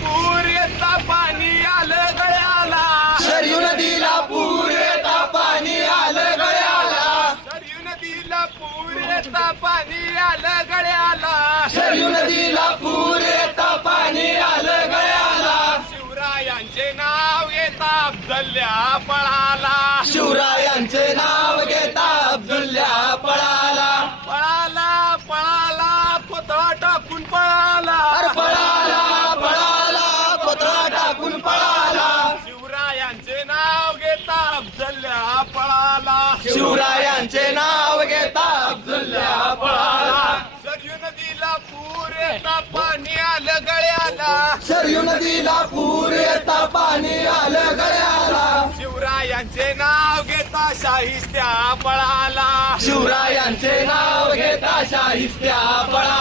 पूर येता पाणी आलं गळ्याला. शरयू नदीला पूर येता पाणी आलं गळ्याला. सरयू नदीला पूर येता पाणी आलं गळ्याला. शरयू नदीला पूर येता पाणी आलं गळ्याला. शिवरायांचे नाव येता अफजल्या पळाला. शिवरायांचे नाव घेता अब्दुल्ल्या पळाला. पळाला पळाला पुतळा टाकून पळाला. नाव घेता अफजल्या पळाला शिवरायांचे नाव घेता अब्दुल्ल्या पळाला सरयू नदीला पूर येता पाणी आलं गळ्याला. शरयू नदीला पूर येता पाणी आलं गळ्याला. शिवरायांचे नाव घेता शाहिस्त्या पळाला शिवरायांचे नाव घेता शाहिस्त्या पळाला